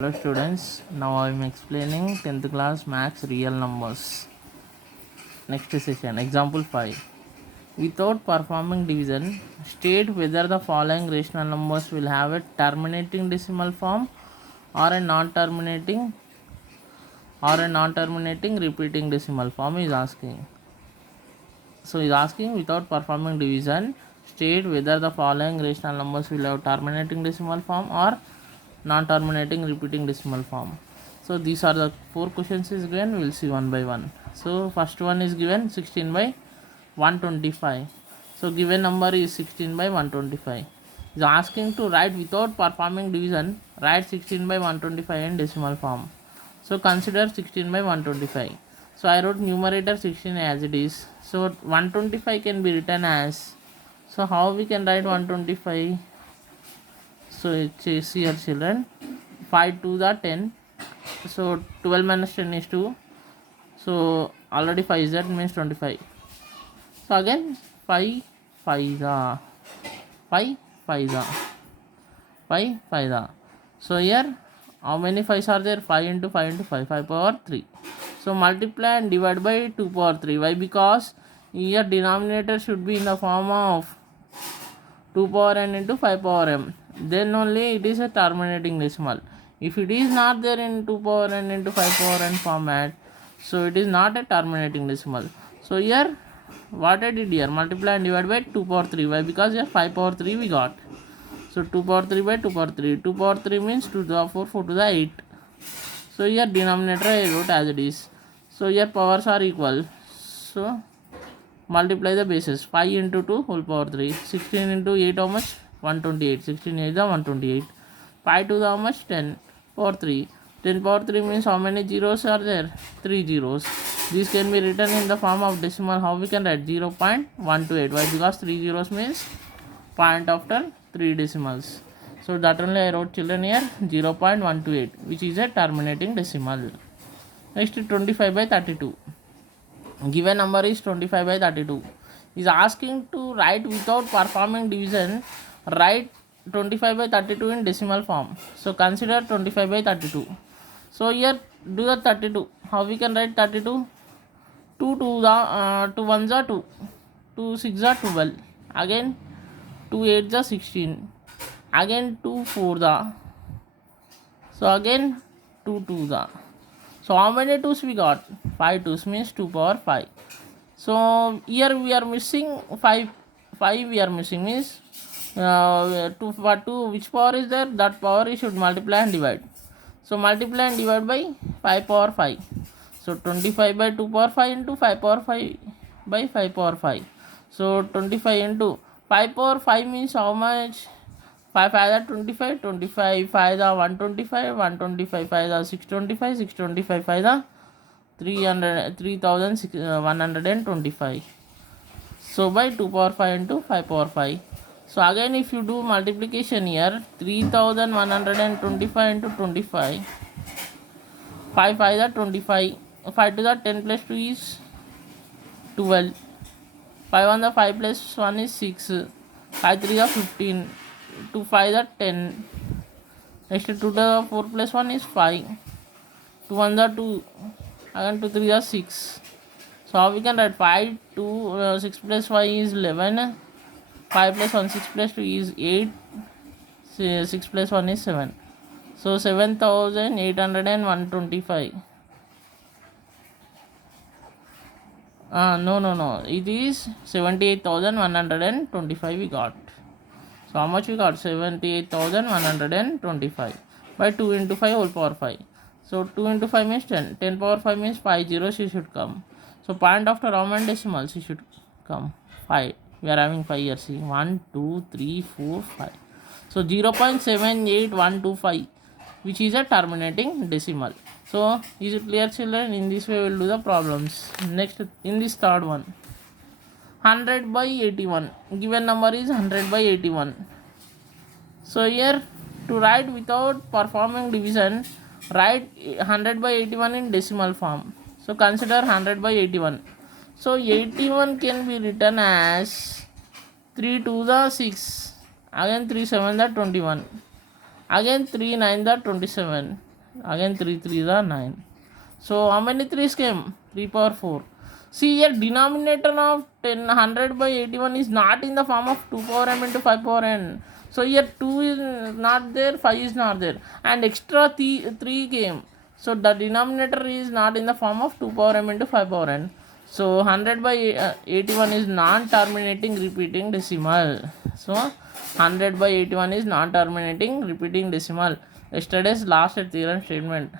Hello students, now I am explaining 10th class maths real numbers. Next session, example 5. Without performing division, state whether the following rational numbers will have a terminating decimal form or a non-terminating repeating decimal form is asking. So is asking without performing division, state whether the following rational numbers will have terminating decimal form or non-terminating repeating decimal form. So these are the four questions is given. We'll see one by one. So first one is given 16 by 125. So given number is 16 by 125. Is asking to write without performing division. Write 16 by 125 in decimal form. So consider 16 by 125. So I wrote numerator 16 as it is. So 125 can be written as. So how we can write 125? So it is here children, 5 to the 10. So 12 minus 10 is 2. So already 5 is that means 25. So again 5 5 the 5 5 the 5 5 the. So here how many 5s are there? 5 into 5 into 5, 5 power 3. So multiply and divide by 2 power 3. Why? Because here denominator should be in the form of 2 power n into 5 power m. Then only it is a terminating decimal. If it is not there in 2 power n into 5 power n format, so it is not a terminating decimal. So here what I did here, multiply and divide by 2 power 3. Why? Because here 5 power 3 we got. So 2 power 3 by 2 power 3. 2 power 3 means 2 to the 4, 4 to the 8. So here denominator I wrote as it is. So here powers are equal. So multiply the bases. 5 into 2 whole power 3. 16 into 8 how much? 128. 16 is the 128. 5 to the how much? 10 power 3. 10 power 3 means how many zeros are there? 3 zeros. This can be written in the form of decimal. How we can write? 0.128. Why? Because 3 zeros means point after 3 decimals. So that only I wrote children here 0.128, which is a terminating decimal. Next 25 by 32. Given number is 25 by 32. Is asking to write without performing division. Write 25 by 32 in decimal form. So consider 25 by 32. So here do the 32. How we can write 32? 2 to the 2 1s are 2. 2 6 are 12. Again 2 8s are 16. Again 2 4 the. So again 2 2 the. So how many 2s we got? 5 2s means 2 power 5. So here we are missing 5. 5 we are missing means 2 for 2. Which power is there? That power you should multiply and divide. So multiply and divide by 5 power 5. So 25 by 2 power 5 into 5 power 5 by 5 power 5. So 25 into 5 power 5 means how much? 5 5 are 25, 25 5 are 125, 125 5 are 625, 625 5 are 3125. So by 2 power 5 into 5 power 5. So again if you do multiplication here, 3125 into 25, 5 5 are 25, 5 to the 10 plus 2 is 12, 5 on the 5 plus 1 is 6, 5 3 are 15, 2 5 are 10, next 2 to the 4 plus 1 is 5, 2 1 are 2, again 2 3 are 6. So how we can write 5 2 6 plus 5 is 11, 5 plus 1 6 plus 2 is 8, 6 plus 1 is 7. So 7825. No, it is 78,125 we got. So how much we got? 78,125 by 2 into 5 whole power 5. So 2 into 5 means 10. 10 power 5 means 5 zeros you should come. So point after how many decimals you should come? 5. We are having 5 here. See 1, 2, 3, 4, 5. So 0.78125, which is a terminating decimal. So is it clear children? In this way we will do the problems. Next in this third one, 100 by 81. Given number is 100 by 81. So here to write without performing division, write 100 by 81 in decimal form. So consider 100 by 81. So 81 can be written as 3 to the 6. Again 3 7 the 21. Again 3 9 the 27. Again 3 3s are 9. So how many 3's came? 3 power 4. See here, denominator of 100 by 81 is not in the form of 2 power m into 5 power n. So here 2 is not there, 5 is not there, and extra 3 came. So the denominator is not in the form of 2 power m into 5 power n. So 100 by 81 is non-terminating repeating decimal. So 100 by 81 is non-terminating repeating decimal. Yesterday's last theorem statement.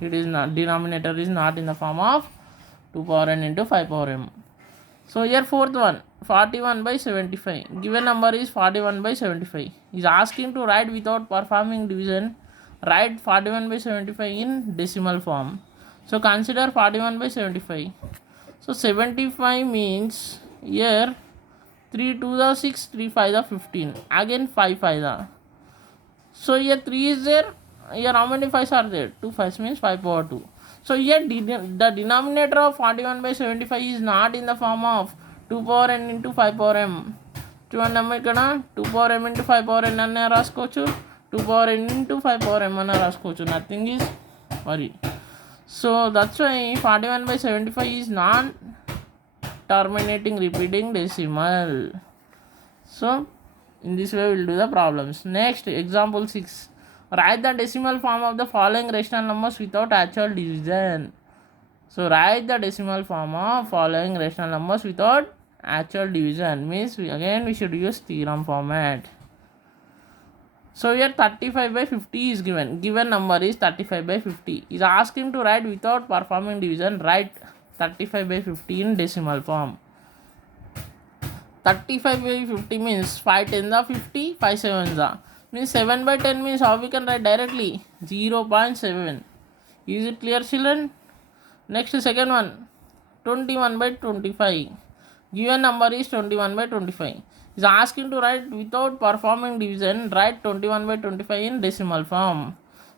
It is not, denominator is not in the form of 2 power n into 5 power m. So here fourth one, 41 by 75. Given number is 41 by 75. Is asking to write without performing division. Write 41 by 75 in decimal form. So consider 41 by 75. So 75 means here 3 2 the 6, 3 5 the 15. Again 5 5 the. So here 3 is there. Here how many 5s are there? 2 5s means 5 power 2. So here the denominator of 41 by 75 is not in the form of 2 power n into 5 power m. చూడండి అమ్మ ఇక్కడ 2 power m into 5 power n అనే రాసుకోవచ్చు, 2 power n into 5 power m అన్న రాసుకోవచ్చు. Nothing is worry. So that's why 41 by 75 is non-terminating repeating decimal. So in this way we'll do the problems. Next, example 6. Write the decimal form of the following rational numbers without actual division. So write the decimal form of following rational numbers without actual division. Means we should use theorem format. So here 35 by 50 is given. Given number is 35 by 50. Is asking to write without performing division. Write 35 by 50 in decimal form. 35 by 50 means 5 10 the 50, 5 7 the. Means 7 by 10 means how we can write directly? 0.7. Is it clear, children? Next, second one, 21 by 25. Given number is 21 by 25. Is asking to write without performing division. Write 21 by 25 in decimal form.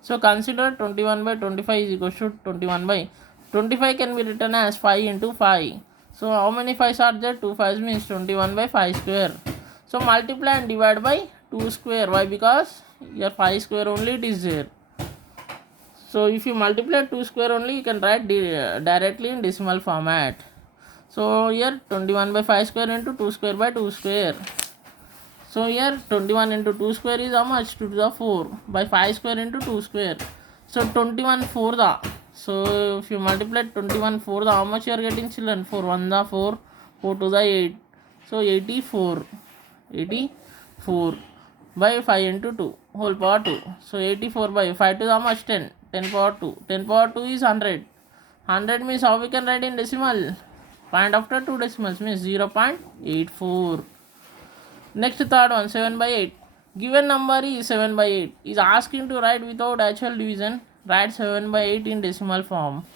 So consider 21 by 25 is equal to 21 by 25 can be written as 5 into 5. So how many 5s are there? 2 5s means 21 by 5 square. So multiply and divide by 2 square. Why? Because here 5 square only it is there. So if you multiply 2 square only, you can write directly in decimal format. So here 21 by 5 square into 2 square by 2 square. So here 21 into 2 square is how much? 2 to the 4 by 5 square into 2 square. So 21 4 the. So if you multiply 21 4 the, how much you are getting, children? 4 1 the 4, 4 to the 8. So 84 by 5 into 2 whole power 2. So 84 by 5 to the how much? 10 power 2. 10 power 2 is 100. 100 means how we can write in decimal? Point after 2 decimals means 0.84. Next, third one, 7 by 8. Given number is 7 by 8. Is asking to write without actual division. Write 7 by 8 in decimal form.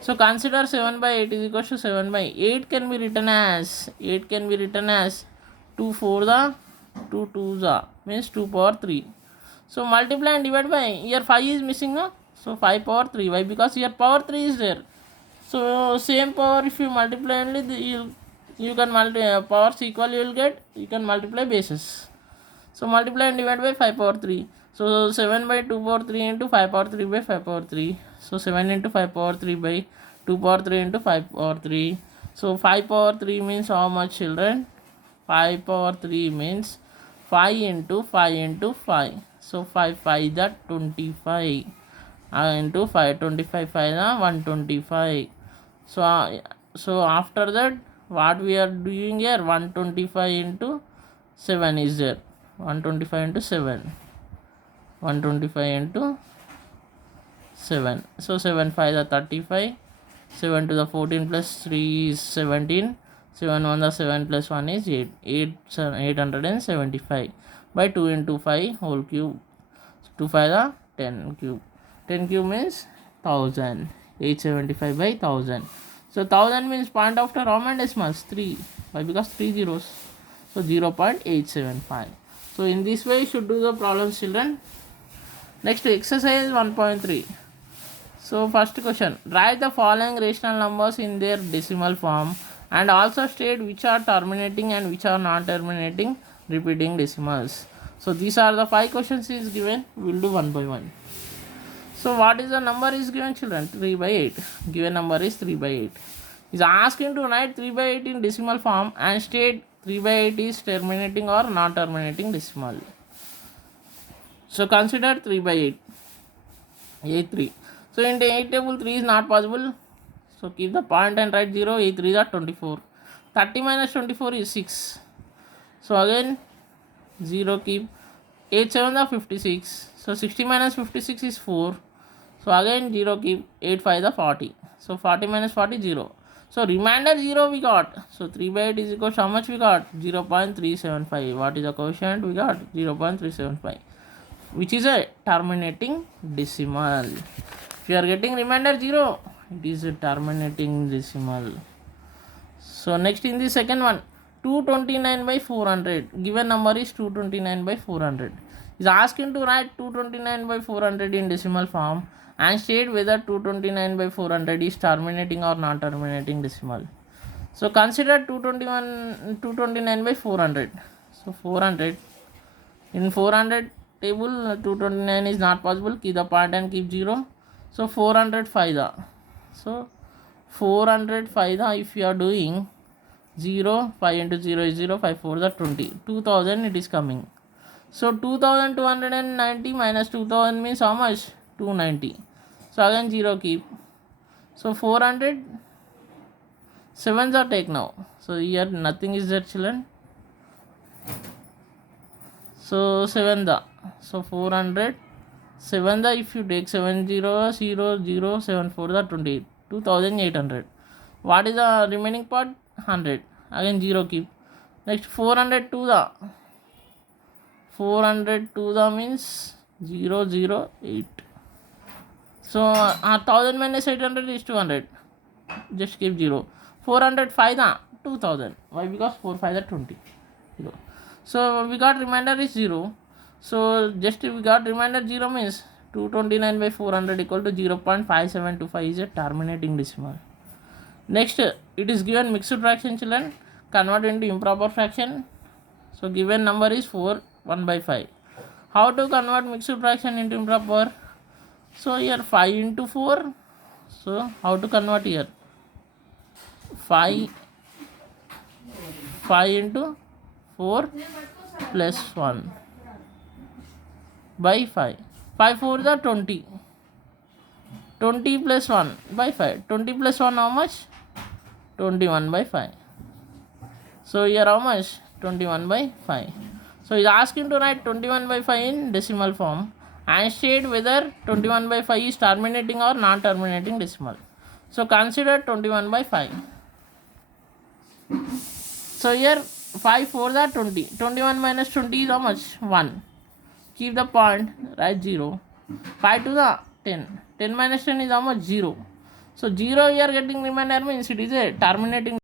So consider 7 by 8 is equal to 7 by 8 can be written as 2 4 the 2 2 the means 2 power 3. So multiply and divide by, here 5 is missing, no? So 5 power 3. Why? Because here power 3 is there. So same power, if you multiply only, you can multiply powers equal, you will get, you can multiply bases. So multiply and divide by 5 power 3. So 7 by 2 power 3 into 5 power 3 by 5 power 3. So 7 into 5 power 3 by 2 power 3 into 5 power 3. So 5 power 3 means how much, children? 5 power 3 means 5 into 5 into 5. So 5 5 that 25 into 5, 25 5 125. So after that, what we are doing here, 125 into 7 is there. 125 into 7. 125 into 7. So 7 5 the 35. 7 to the 14 plus 3 is 17. 7 1 the 7 plus 1 is 8. 875 by 2 into 5 whole cube. 2 5 the 10 cube. 10 cube means 1000. 875 by 1000. So 1000 means point after how many decimals? 3. Why? Because 3 zeros. So 0.875. So in this way you should do the problems, children. Next, exercise 1.3. So first question, write the following rational numbers in their decimal form and also state which are terminating and which are non-terminating repeating decimals. So these are the 5 questions is given. We will do one by one. So what is the number is given, children? 3 by 8. Given number is 3 by 8. Is asking to write 3 by 8 in decimal form and state 3 by 8 is terminating or non-terminating decimal. So consider 3 by 8. 8 3. So in the 8 table 3 is not possible. So keep the point and write 0. 8 3 are 24. 30 minus 24 is 6. So again 0 keep. 8 7 are 56. So 60 minus 56 is 4. So again 0 keep. 8 5 are 40. So 40 minus 40 0. So remainder 0 we got. So 3 by 8 is equal to how much we got? 0.375. What is the quotient we got? 0.375. Which is a terminating decimal. If you are getting remainder 0, it is a terminating decimal. So next in the second one, 229 by 400. Given number is 229 by 400. Is asking to write 229 by 400 in decimal form and state whether 229 by 400 is terminating or non-terminating decimal. So consider 229 by 400. So 400. In 400 table 229 is not possible. Keep the point and keep 0. So 400 5. So 400 5 if you are doing 0, 5 into 0 is 0, 5 4 the 20. 2000 it is coming. So 2290 minus 2000 means how much? 290. So again 0 keep. So 400 7s are take now. So here nothing is there, children. So 7 the. So 400 7 the if you take 7 0 0 0 7 4 the 28. 2800. What is the remaining part? 100. Again 0 keep. Next 402 the. 402 the means 0 0 8. So 1000 minus 800 is 200. Just keep 0. 405 the 2000. Why? Because 4 5 the 20. 0. So we got remainder is 0. So just we got remainder 0 means 229 by 400 equal to 0.5725 is a terminating decimal. Next, it is given mixed fraction, children. Convert into improper fraction. So given number is 4 1 by 5. How to convert mixed fraction into improper? So here 5 into 4. So how to convert here? 5 into 4 plus 1 by 5. 5 4 the 20. 20 plus 1 by 5. 20 plus 1 how much? 21 by 5. So here how much? 21 by 5. So he is asking to write 21 by 5 in decimal form and state whether 21 by 5 is terminating or non-terminating decimal. So consider 21 by 5. So here 5 4 the 20. 21 minus 20 is how much? 1. Keep the point, write 0. 5 to the 10. 10 minus 10 is how much? 0. So 0 you are getting remainder means it is a terminating